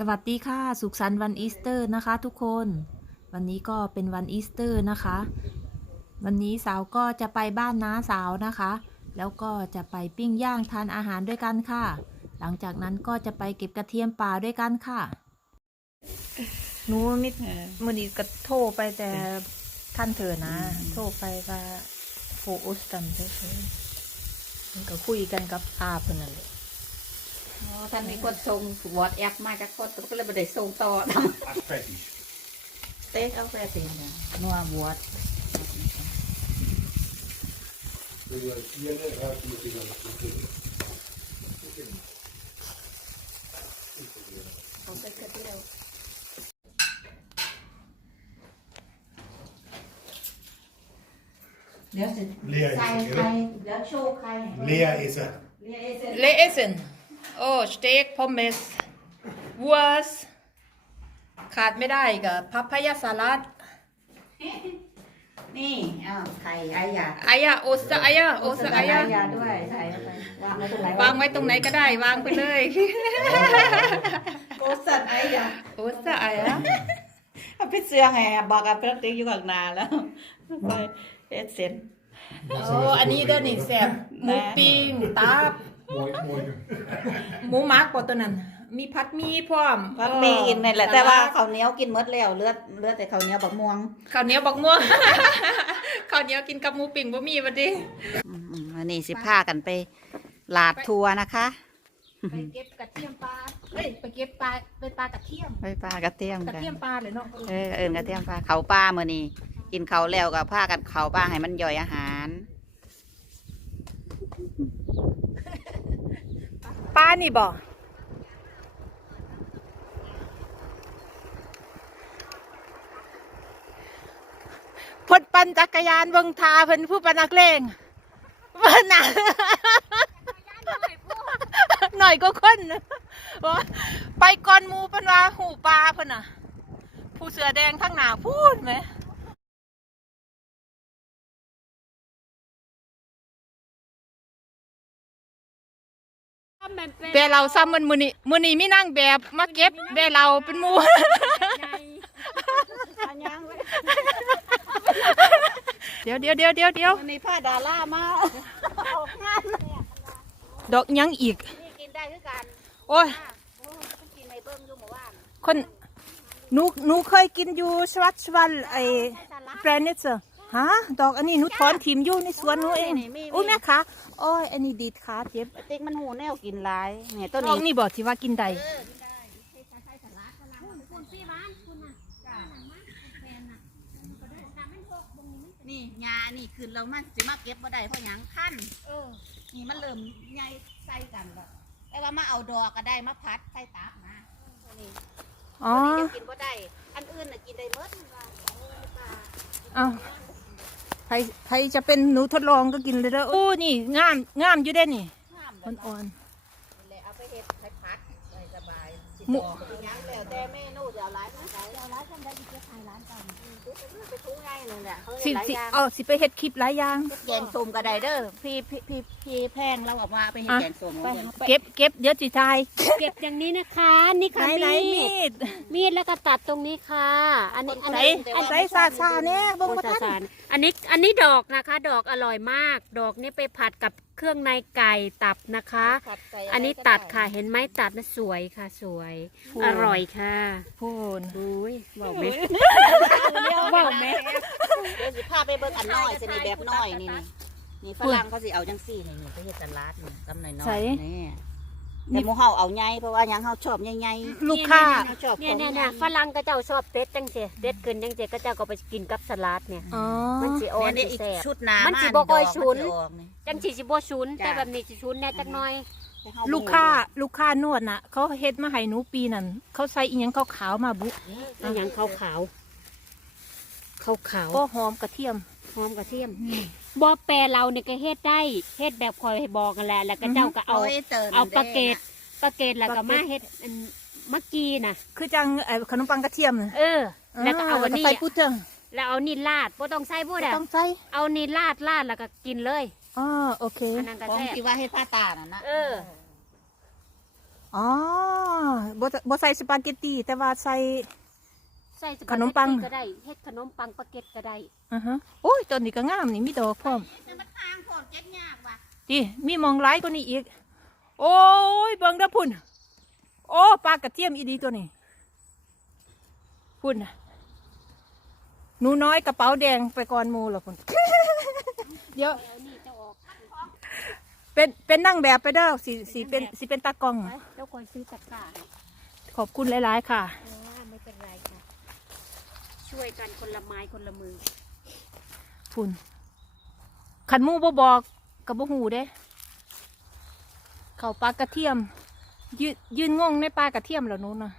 สวัสดีค่ะ สุขสันต์วันอีสเตอร์นะคะ ทุกคน วันนี้ก็เป็นวันอีสเตอร์นะคะ วันนี้สาวก็จะไปบ้านน้าสาวนะคะ แล้วก็จะไปปิ้งย่างทานอาหารด้วยกันค่ะ หลังจากนั้นก็จะไปเก็บกระเทียมป่าด้วยกันค่ะหนูมิดมือนี้ก็โทรไปแต่ท่านเธอนะ โทรไปว่าโฟอุสตัมเฉยๆมันก็คุยกันกับอาเพื่อนนั่นแหละ อ๋อท่านมีคนส่งวอทแอปมาจากคนก็เลยไม่ได้ส่งต่อท Ach, fertig. ำเต๊กเอาแฟตินเนี่ยนัวบวช เอาไปกระเดียวเดี๋ยวสิ Leer is ใส่ het, ไข่ hè? เดี๋ยวโชว์ไข่ให้ Leer is het. เรียกเอเซน Leessen. Oh, Steak, Pommes, Wurst. ขาดไม่ได้กับพัพายาสลัดนี่อ้าวไข่อายาอายาโอสอายาโอสอายายาด้วยใส่เข้าไปวางไว้ตรงไหนวางไว้ตรงไหนก็ได้ วางไปเลยโกสัตอายาโอสอายาเอาพี่เสือไงบอกกับเพื่อนติ๊กอยู่ข้างหน้าแล้วไปเอเซนโอ้อันนี้เด้อนี่แซ่บหมูปิ้งตับ Mooi, mooi. หมูหมักบ่ตัวนั้น มีผัดหมีพร้อมพักมีกินนี่แหละ แต่ว่าข้าวเหนียวกินหมดแล้วเลือดเลือดแต่ข้าวเหนียวบักม่วงข้าวเหนียวบักม่วง ข้าวเหนียวกินกับหมูปิ้งบ่มีบัดนี้วันนี้สิพากันไปลาดทัวร์นะคะ ไปเก็บกระเทียมปลาเอ้ยไปเก็บปลาไปปลากระเทียมไปปลากระเทียมกระกัน เทียมปลาเลยเนาะเออเอินกระเทียมปลาเขาปลาเมื่อนี้กินเขาวแล้วก็พากันเขาปลาให้มันย่อยอาหาร ปลา นี่บ่พดปั่นจักรยานเบิ่งทาเพิ่นผู้ปนักเลงเพิ่นน่ะหน่อยก็คนว่าไปก่อนหมูเพิ่นว่าหูปลาเพิ่นน่ะ ผู้เสือแดงทั้งหน้าพูดไหม เบเราซ้ำมันมือนี้มือนี้ไม่นั่งแบบมาเก็บเบเราเป็นหมูเดี๋ยวเดี๋ยวเดี๋ยวเดี๋ยวเดี๋ยววันนี้พาดารามาออกงานดอกยังอีกนี่กินได้คือกันโอ้ยโอ้ยกินในเบิ้งอยู่หมู่บ้านคนหนูหนูเคยกินอยู่สวัสดิ์วันไอ้แบรนด์เนเซอร์ ฮะดอกอันนี้หนูถอนถิ่มอยู่ในสวนหนูเองอุ้ยแม่คะโอ้ยอันนี้ดีดขาเจ็บติ๊กมันหูแนวกินหลายเนี่ยต้นดอกนี้ นี่บอกที่ว่ากินได้นี่ยานี่คืนเรามันสิมาเก็บบ่ได้เพราะหยังขั้นนี่มันเริ่มใหญ่ใส่กันแล้วแต่ว่ามาเอาดอกก็ได้มาพัดใส่ตับนะตัวนี้อ๋อตัวนี้ยังกินบ่ได้ อันอื่นน่ะกินได้หมดว่าเออปลาอ้าว ใครใครจะเป็นหนูทดลองก็กินเลยเด้อโอ้นี่งามงามอยู่ได้นี่ห้ามอ่เลยอนเลยเอาไปเฮ็ดให้พัดไว้สบายสิหมุบอกเป็นหยังแล้วแต่เมนูจะเอาหลายมาใส่เอาหลายทำได้อีกจะขายร้านกันไปทุงไงเลยแหละเขาๆเฮ็สิดหลายสิอย่างเอาสิไปเฮ็ดคลิปหลายอย่างแกงส้มก็ได้เด้อพี่พี่พี่พี่แพงเราออกมาไปเฮ็ดอะแกงส้มไปเอาเงินเก็บเก็บเดี๋ยวจิทายเก็บอย่างนี้นะคะนี่ไหนค่ะไหนมีมีดดมีดแล้วก็ตัดตรงนี้ค่ะ อันนี้อันไหนนี้อันไหนซาซาเนี่ยเบิ่งโอ้บ่สาทันสารอันนี้อันนี้ดอกนะคะ ดอกอร่อยมาก ดอกนี้ไปผัดกับเครื่องในไก่ตับนะคะ ผัดใส่ะไรอันนี้ก็ตัดไค่ะเห็นไหมตัดนะสวยค่ะสวยอร่อยค่ะพูนอุ้ยบอกไหมว้าวแม่เดี๋ยวสิพาไปเบิ่งอันน้อยสินี่แบบน้อยนี่นี่นี่ฝรั่งเขาสิเอาจังซี่นี่นี่ไปเฮ็ดตลาดนี่กำหน่อยน้อยนี่ แต่หมูเฮาเอาใหญ่เพราะว่าหยังเฮาชอบใหญ่ๆลูกค้าเฮาชอบเนี่ยของเนี่ยใหญ่เนี่ยฝรั่งก็เจ้าชอบเด็ดจังเจเด็ดขึ้นจังเจก็เจ้าก็ไปกินกับสลัดเนี่ย อ๋อ มันสิอ่อนเนี่ยสิอีกแซ่บ ชุดหนามันมาสิบ่ค่อยดกฉุนมัสิออกนี่จังสิสิบ่ชุนจ้ะแต่แบบนี้สิชุนแน่จักหน่อย แต่เฮบ่ลูกค้าลูกค้านวดน่ะ เขาเฮ็ดมาให้หนูปีนั่นเขาใส่อีหยังขาวๆมาบุอันหยังขาวขาวขาวขาวก็หอมกระเทียมหอมกระเทียม บ่แปรเราเนี่ยก็เฮ็ดได้เฮ็ดแบบคอยให้บอกกันแหละแล้วก็เจ้าก็เอาโยติมเอาปลาเกตด้ปลาเกตแล้วก็ปลาเกตมาเฮ็ดอันเมื่อกี้น่ะ คือจังเอ่อขนมปังกระเทียมน่ะเออ แล้วก็เอาอันนี้ใส่ปูเทิงแล้วเอานี่ราดบ่ต้องใส่บ่ได้ต้องใส่เอานี่ราดราดแล้วก็กินเลยอ๋อโอเคอันนั้นก็ของแซ่บที่ว่าเฮ็ดผ้าตาน่ะนะเอออ๋อบ่บ่บ่ใส่สปาเกตตีแต่ว่าใส่ ใส่สขนมปังปาเกตตี้ก็ได้เฮ็ดขนมปังปาเก็ตก็ได้อ่าฮะโอ้ยต้นนี้ก็งามนี่มีดอกพร้อมแต่มันทางโผล่เจ็ดยากว่ะดิมีหมองหลายกว่านี้อีก โอ้ยเบิ่งเด้อพุ่น โอ้ปลากระเทียมอีดีตัวนี้ พุ่นน่ะหนูน้อยกระเป๋าแดงไปก่อนหมูหรอพุ่น เดี๋ยว แล้วนี่จะออกเป็นเป็นนั่งแบบไปเด้อสิสิเป็นสิเป็นตากล้อง ไปแล้วคอยซื้อตะกร้าให้ขอบคุณหลาย ๆ ค่ะ เออไม่เป็นไรค่ะ ช่วยกันคนละไม้คนละมือพุ่นขันหมูบ่บอกกับบ่หูเด้ เขาปลากระเทียม ยืนยืนงงในปลากระเทียมเหล่านู้นน่ะ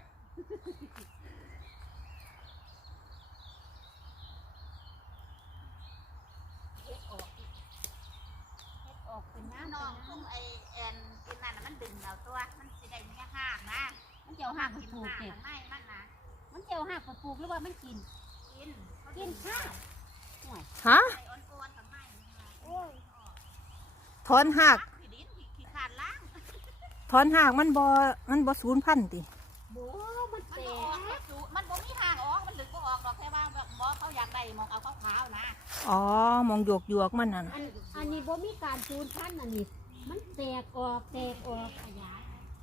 ออกเป็นน้ำน้องเป็นซุ่มน้ำไอแอนกินนั่นน่ะมันดึงเอาตัว มันสิได้เมียห้างนะ มันเจียวหักไปกินปลูกห้างเก็บข้างในมันนะมันเจียวหักไปปลูกหรือว่ามันกิน กินเขากินข้าวฮะใส่อ่อนๆข้างในนี่นะโอ้ยถอนหักขี้ดินขี้ขี้ขาดล้างถอนหักมันบ่มันบ่สูญพันธุ์ติโบมันมันแตบ่ออกกมันสูมันบ่มีทางออก มันลึกบ่ออกดอกแค่ว่าแบบบ่เขาอยากได้มองเอาขาวๆนะ อ๋อ มองหยวกหยวกๆมันนั่นอันอันนี้บ่มีการจูนพันธุ์อันนี้ มันแตกออกแตกออกขยาย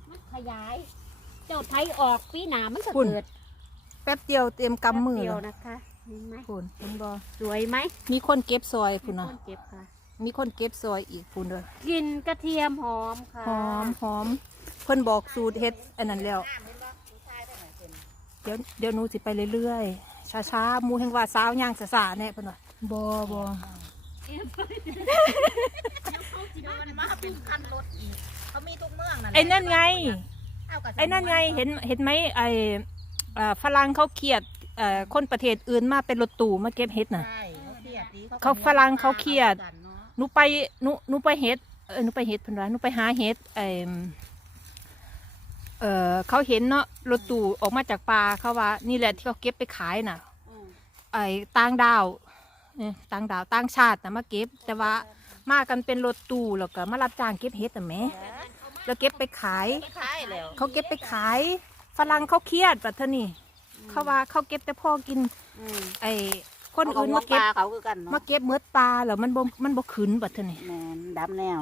มันขยาย เจ้าไทยออกปีหน้ามันจะเกิด แป๊บเดียวเต็มกำมือแป๊บเดีแล้ยววนะคะเห็นไหมพุ่นเห็นบ่สวยไหมมีคนเก็บซอยพุ่นมีนะคนเก็บค่ะ มีคนเก็บซอยอีกพุ่นเด้อกลินกระเทียมหอมค่ะหอมหอมเพิ่นบอกสูตรเฮ็ดอันนั้นแล้วน้ำเห็นบ่ผู้ชายได้หน่อยเป็นเดี๋ยวเดี๋ยวหนูสิไปเรื่อยๆช้าๆหมูแห่งว่าสาวย่างสาๆแน่เพิ่นว่าบ่บ่เดินมาเป็นคันรถอีกเขามีทุกเมืองนั่นแหละไอ้นั่นไงเอากระไอ้นั่นไงเห็นเห็นไหมไอ้ เอ่อฝรั่งเขาเขียดเอ่อคนประเทศอื่นมาเป็นรถตู้มาเก็บเห็ดน่ะ ใช่เขาเครียดดิเขาฝรั่งเขาเครียดกันเนาะหนูไปหนูหนูไปเห็ดเออหนูไปเห็ดเพิ่นว่าหนูไปหาเห็ดไอ้เออเขาเห็นเนาะรถตู้ออกมาจากป่าเขาว่า นี่แหละที่เขาเก็บไปขายน่ะ อืมไอ้ต่างดาวเนี่ยต่างดาวต่างชาตินะมาเก็บ แต่ว่ามากันเป็นรถตู้แล้วก็มารับจ้างเก็บเห็ดแต่แหมแล้วเก็บไปขายไม่ขายแล้วเขาเก็บไปขาย ฝรั่งเขาเครียดแบบเท่านี้เขาว่าเขาเก็บแต่พ่อกิน อืมไอ้คนอื่นเขามาเก็บปลาเขาคือกันเนาะมาเก็บเมือดปลาแล้วมันบ่มันบ่ขืนแบบเท่านี้แมนดำแนว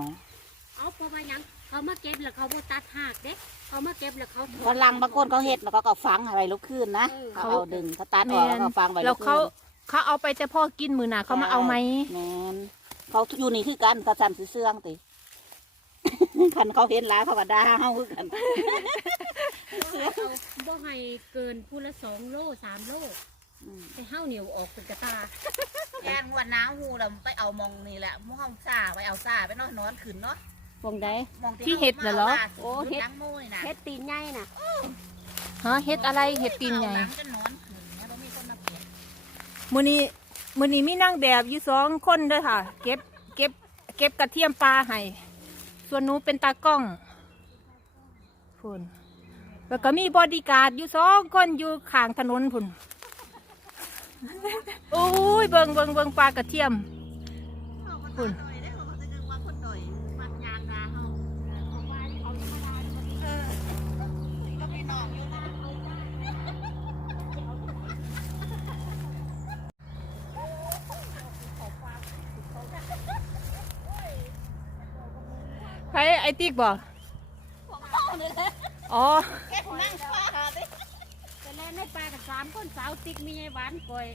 เอาเพราะว่าหยังเขามาเก็บแล้วเขาบ่ตัดหากเด้เขามาเก็บแล้วเขาถอดฝรั่งบางคนเขาเห็ดแล้วก็ก็ฝังอะไรลูกขึ้นนะเออ เขาเอาดึงเขาตัดออกแล้วก็ฝังไว้แล้วเขาลูกเขาเอาไปแต่พ่อกินมือหนาเขามาเอาไหมขึ้นแมนเขาอยู่นี่คือกันกระสันสีเสื่องติ คันเขาเห็นหลายเขาก็ด่าเฮาคือกัน เอาบ่ให้เกินผู้ละสองโลสามโลอืม ไปเห้าเหนียวออกเป็นกระตาแกงหัวหน้าหูเราไปเอามองนี่แหละหมู่ห้องซ่าไปเอาซ่าไปเนอนนอนขึ้นเนาะวงใด มองที่เห็ดน่ะเหรอ โอ้เห็ดล้างมูนี่นะเฮ็ดตีนใหญ่น่ะฮะเฮ็ดอะไรเฮ็ดตีนใหญ่เอาำจนนอนขึ้นเนี่ยบ่มีคนมาเก็บมือนี้มือนี้มีนั่งแบบอยู่สองคนเด้อค่ะ เก็บเก็บ เก็บกระเทียมปลาให้ ส่วนหนูเป็นตากล้องพุ่นแล้วก็มีบอดี้การ์ดอยู่สองคนอยู่ข้างถนนพุ่นโอ้ยเบิงเบิงเบิงปลากระเทียมคุณเอาคนหน่อยได้อเขาจะดึงว่าคนหน่อยมักยางนาเฮาเออก็ไปนอนอยู่นะ ใครไอ ติ๊กบ่อ๋อแกนั่งฟ้าดิแต่แล้วในป่ากับสามคนสาวติ๊กมีไอ้หวานก่อย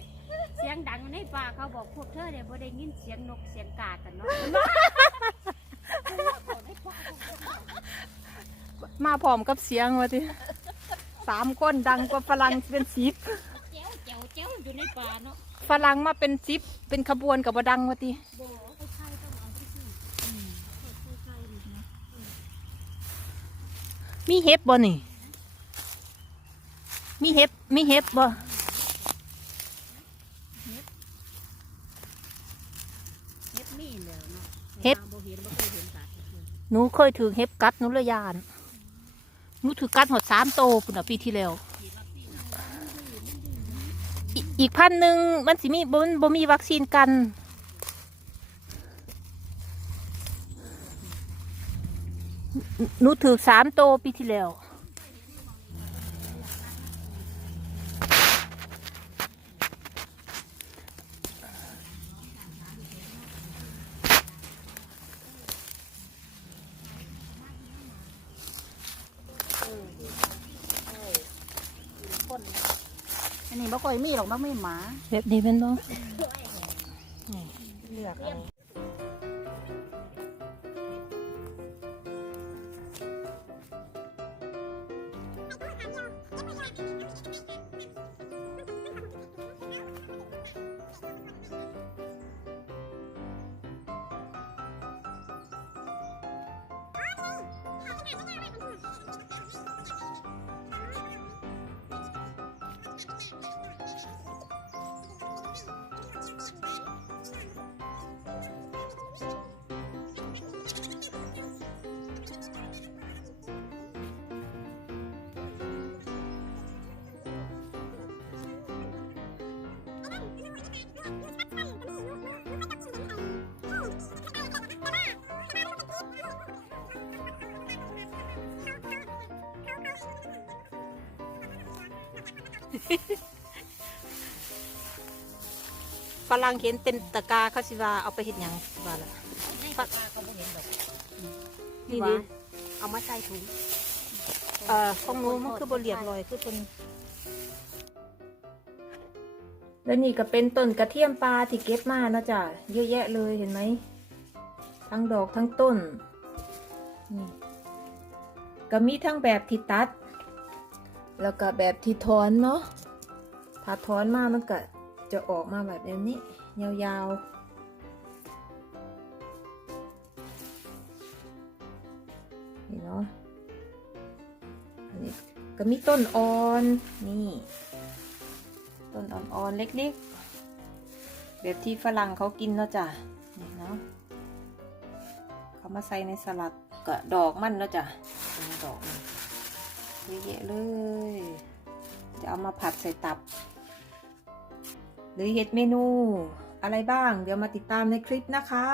เสียงดังในป่าเขาบอกพวกเธอเนี่ยบ่ได้ยินเสียงนกเสียงกากันเนาะมาพร้อมกับเสียงว่าติสามคนดังกว่าฝรั่งเป็นสิบเจ้าเจ้าเจ้าอยู่ในป่าเนาะฝรั่งมาเป็นสิบเป็นขบวนกับบ่ดังว่าติโบไอ้ไข่ต้องเอาที่สุดอืมไข่ไข่ดีนะ มีเห็บบ่นี่ มีเห็บ มีเห็บบ่เฮ็ดมีแล้วเนาะเห็บบ่เห็นบ่เคยเห็นกัดเลยหนูเคยถือเห็บกัดหนูเลยยานหนูถือกัดหดสามโตปุ่นอะปีที่แล้ว อีอีกพันหนึ่งมันสิมีบ่มันบ่มีวัคซีนกัน หนูถือสามโตปีที่แล้ว อันนี้บ่ก่อยมีหรอกเนไม่หมา แบบดีเป็นบ่ เลือก ฝรั่งเห็นเป็นตะกาเขาสิว่าเอาไปเฮ็ดหยังว่าล่ะให้ปลาเขาบ่เห็นดอกนี่ดิเอามาใส่ถุงเอ่อของหนูมันคือบ่เรียบร้อยคือเพิ่น แล้วนี่ก็เป็นต้นกระเทียมปลาที่เก็บมาเนาะจ้ะเยอะแยะเลยเห็นไหมทั้งดอกทั้งต้นนี่ก็มีทั้งแบบที่ตัด แล้วก็แบบที่ถอนเนาะถ้าถอนมามันก็จะออกมาแบบนี้ ยาวๆนี่เนาะอันนี้ก็มีต้นอ่อนนี่ ต้นอ่อนๆ เล็กๆ แบบที่ฝรั่งเขากินเนาะจ้ะนี่เนาะเขามาใส่ในสลัดก็ดอกมันเนาะจ้ะเป็นดอกเยอะแยะเลย จะเอามาผัดใส่ตับ หรือเห็ดเมนูอะไรบ้าง เดี๋ยวมาติดตามในคลิปนะคะ